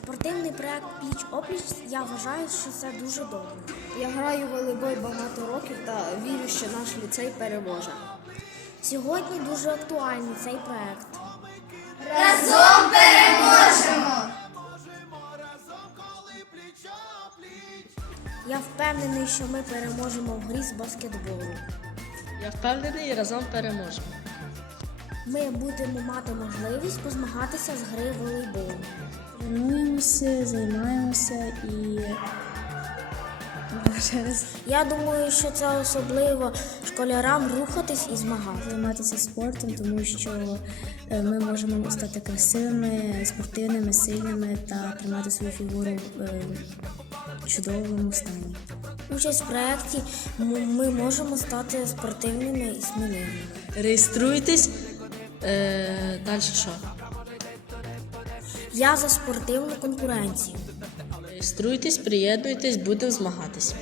Спортивний проект «Пліч-опліч» я вважаю, що це дуже добре. Я граю в волейбол багато років та вірю, що наш ліцей переможе. Сьогодні дуже актуальний цей проект. Разом переможемо! Я впевнений, що ми переможемо в грі з баскетболу. Я впевнений, разом переможемо. Ми будемо мати можливість позмагатися з гри волейболу. Тренуємося, займаємося і Я думаю, що це особливо школярам рухатись і змагатися. займатися спортом, тому що ми можемо стати красивими, спортивними, сильними та тримати свою фігуру в чудовому стані. Участь в проєкті ми можемо стати спортивними і сміливими. Реєструйтесь. Далі що? Я за спортивну конкуренцію. Реєструйтесь, приєднуйтесь, будемо змагатись.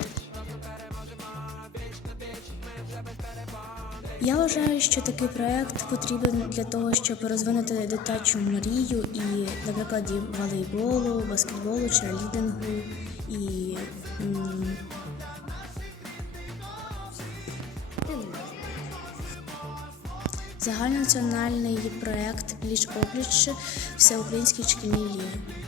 Я вважаю, що такий проект потрібен для того, щоб розвинути дитячу мрію і, на прикладі волейболу, баскетболу, черлідингу і загальнонаціональний проект «Пліч-опліч» всеукраїнській шкільній ліги.